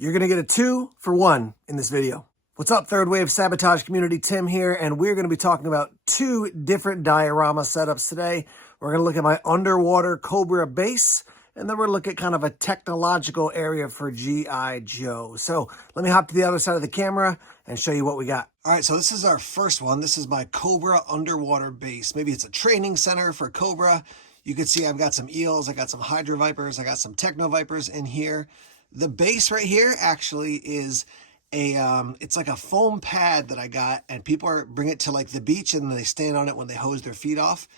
You're going to get a 2-for-1 in this video. What's up, Third Wave Sabotage community? Tim here, and we're going to be talking about 2 different diorama setups today. We're going to look at my underwater Cobra base, and then we're going to look at kind of a technological area for G.I. Joe. So let me hop to the other side of the camera and show you what we got. All right, so this is our first one. This is my Cobra underwater base. Maybe it's a training center for Cobra. You can see I've got some eels, I got some hydro vipers, I got some techno vipers in here. The base right here actually is a, it's like a foam pad that I got, and people bring it to like the beach and they stand on it when they hose their feet off.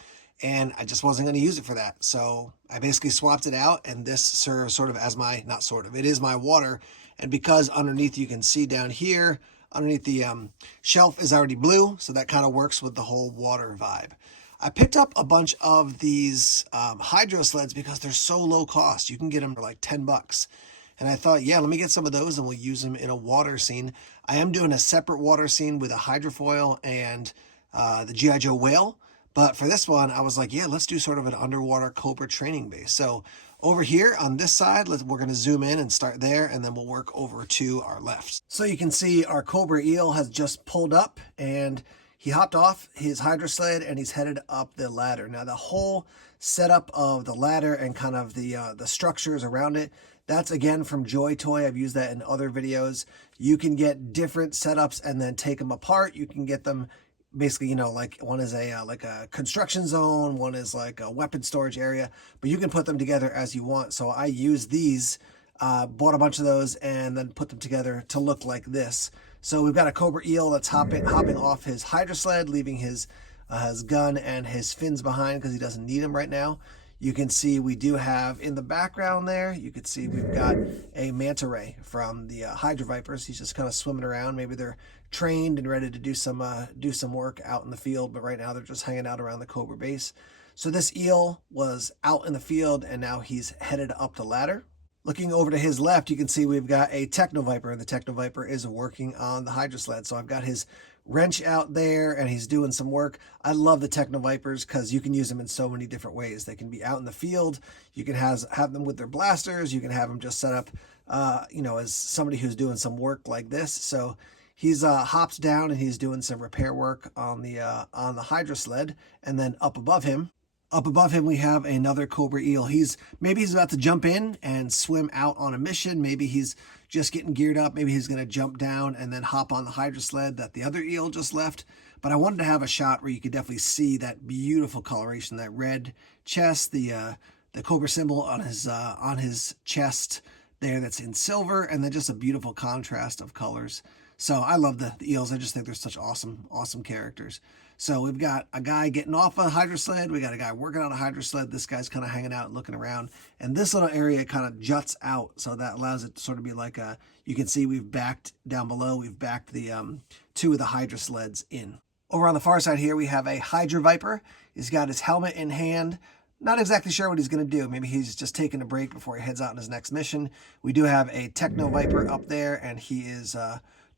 And I just wasn't going to use it for that. So I basically swapped it out, and this serves sort of as my, not sort of, it is my water. And because underneath you can see down here, underneath the shelf is already blue, so that kind of works with the whole water vibe. I picked up a bunch of these hydro sleds because they're so low cost. You can get them for like 10 bucks. And I thought, yeah, let me get some of those and we'll use them in a water scene. I am doing a separate water scene with a hydrofoil and the G.I. Joe whale. But for this one, I was like, yeah, let's do sort of an underwater Cobra training base. So over here on this side, we're going to zoom in and start there, and then we'll work over to our left. So you can see our Cobra eel has just pulled up, and he hopped off his hydro sled and he's headed up the ladder. Now the whole setup of the ladder and kind of the structures around it, that's again from Joy Toy. I've used that in other videos. You can get different setups and then take them apart. You can get them basically, you know, like one is a like a construction zone, one is like a weapon storage area, but you can put them together as you want. So I use these, bought a bunch of those and then put them together to look like this. So we've got a Cobra eel that's hopping off his hydro sled, leaving his gun and his fins behind because he doesn't need them right now. You can see we do have in the background there, you can see we've got a manta ray from the hydro vipers. He's just kind of swimming around. Maybe they're trained and ready to do some work out in the field, but right now they're just hanging out around the Cobra base. So this eel was out in the field and now he's headed up the ladder. Looking over to his left, you can see we've got a techno viper, and the techno viper is working on the hydro sled. So I've got his wrench out there and he's doing some work. I love the techno vipers because you can use them in so many different ways. They can be out in the field. You can have them with their blasters. You can have them just set up, you know, as somebody who's doing some work like this. So he's hops down and he's doing some repair work on the hydro sled, and then up above him, we have another Cobra eel. Maybe he's about to jump in and swim out on a mission. Maybe he's just getting geared up. Maybe he's going to jump down and then hop on the hydro sled that the other eel just left. But I wanted to have a shot where you could definitely see that beautiful coloration, that red chest, the Cobra symbol on his chest there that's in silver, and then just a beautiful contrast of colors. So I love the eels. I just think they're such awesome characters. So we've got a guy getting off a hydro sled. We got a guy working on a hydro sled. This guy's kind of hanging out, looking around. And this little area kind of juts out. So that allows it to sort of be like you can see we've backed down below. We've backed the 2 of the hydro sleds in. Over on the far side here, we have a hydro viper. He's got his helmet in hand. Not exactly sure what he's going to do. Maybe he's just taking a break before he heads out on his next mission. We do have a techno viper up there, and he is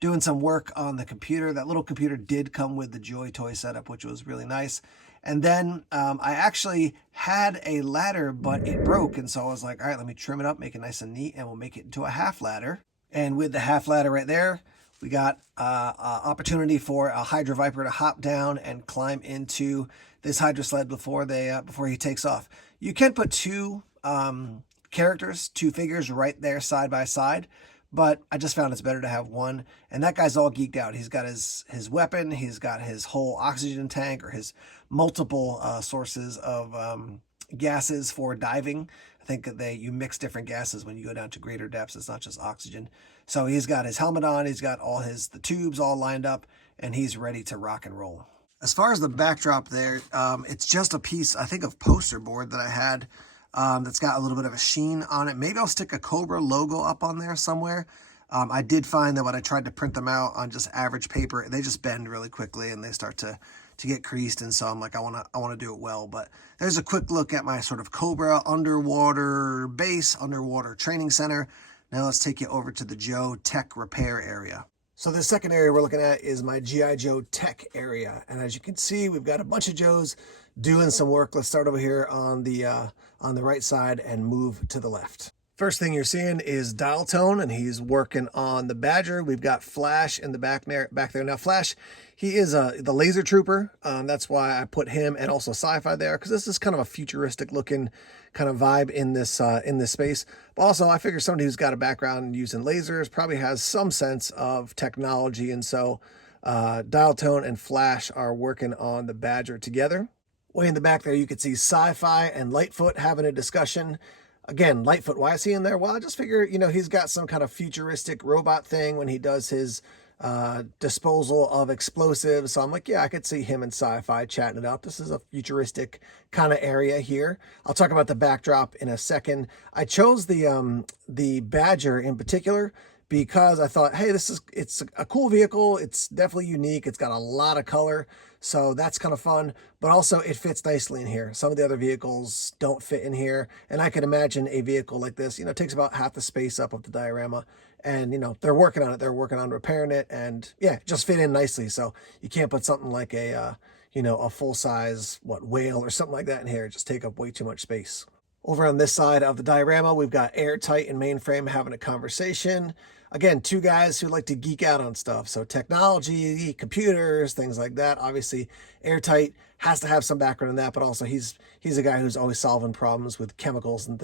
doing some work on the computer. That little computer did come with the Joy Toy setup, which was really nice. And then I actually had a ladder, but it broke. And so I was like, all right, let me trim it up, make it nice and neat, and we'll make it into a half ladder. And with the half ladder right there, we got opportunity for a hydro viper to hop down and climb into this hydro sled before he takes off. You can put 2 characters, 2 figures right there side by side, but I just found it's better to have one. And that guy's all geeked out. He's got his weapon. He's got his whole oxygen tank, or his multiple sources of gases for diving. I think that you mix different gases when you go down to greater depths. It's not just oxygen. So he's got his helmet on. He's got all the tubes all lined up, and he's ready to rock and roll. As far as the backdrop there, it's just a piece, I think, of poster board that I had. That's got a little bit of a sheen on it. Maybe I'll stick a Cobra logo up on there somewhere. I did find that when I tried to print them out on just average paper, they just bend really quickly and they start to get creased. And so I'm like, I want to do it well. But there's a quick look at my sort of Cobra underwater base, underwater training center. Now let's take you over to the Joe Tech repair area. So the second area we're looking at is my G.I. Joe Tech area. And as you can see, we've got a bunch of Joes doing some work. Let's start over here on the right side and move to the left. First thing you're seeing is Dial Tone, and he's working on the Badger. We've got Flash in the back there. Now, Flash, he is the laser trooper. That's why I put him and also Sci-Fi there, because this is kind of a futuristic looking kind of vibe in this space. But also, I figure somebody who's got a background using lasers probably has some sense of technology, and so Dial Tone and Flash are working on the Badger together. Way in the back there, you can see Sci-Fi and Lightfoot having a discussion. Again, Lightfoot, why is he in there? Well, I just figure, he's got some kind of futuristic robot thing when he does his disposal of explosives. So I'm like, yeah, I could see him and Sci-Fi chatting it up. This is a futuristic kind of area here. I'll talk about the backdrop in a second. I chose the Badger in particular because I thought, hey, it's a cool vehicle. It's definitely unique. It's got a lot of color. So that's kind of fun, but also it fits nicely in here. Some of the other vehicles don't fit in here. And I can imagine a vehicle like this, takes about half the space up of the diorama. And, they're working on it. They're working on repairing it. And yeah, just fit in nicely. So you can't put something like a full size, whale or something like that in here. Just take up way too much space. Over on this side of the diorama, we've got Airtight and Mainframe having a conversation. Again, two guys who like to geek out on stuff. So technology, computers, things like that. Obviously, Airtight has to have some background in that, but also he's a guy who's always solving problems with chemicals and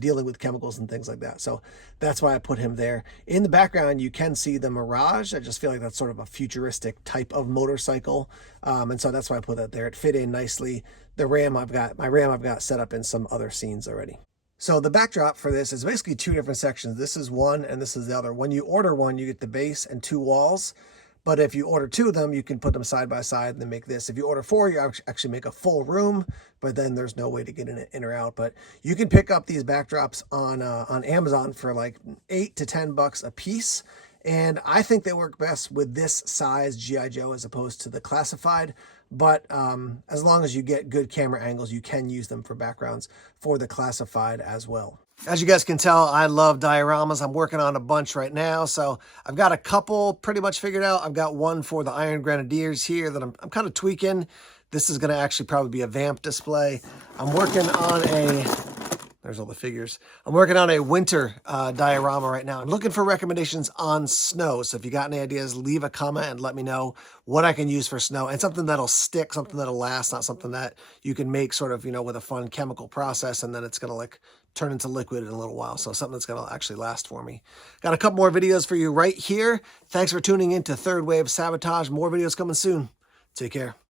dealing with chemicals and things like that. So that's why I put him there. In the background, you can see the Mirage. I just feel like that's sort of a futuristic type of motorcycle. And so that's why I put that there. It fit in nicely. My RAM I've got set up in some other scenes already. So the backdrop for this is basically two different sections. This is one and this is the other. When you order one, you get the base and two walls. But if you order two of them, you can put them side by side and then make this. If you order four, you actually make a full room, but then there's no way to get in or out. But you can pick up these backdrops on Amazon for like $8 to $10 a piece. And I think they work best with this size G.I. Joe as opposed to the classified. But as long as you get good camera angles, you can use them for backgrounds for the classified as well. As you guys can tell, I love dioramas. I'm working on a bunch right now. So I've got a couple pretty much figured out. I've got one for the Iron Grenadiers here that I'm kind of tweaking. This is going to actually probably be a vamp display. I'm working on there's all the figures. I'm working on a winter diorama right now. I'm looking for recommendations on snow. So if you got any ideas, leave a comment and let me know what I can use for snow. And something that'll stick, something that'll last, not something that you can make sort of, with a fun chemical process and then it's going to turn into liquid in a little while. So something that's going to actually last for me. Got a couple more videos for you right here. Thanks for tuning in to Third Wave Sabotage. More videos coming soon. Take care.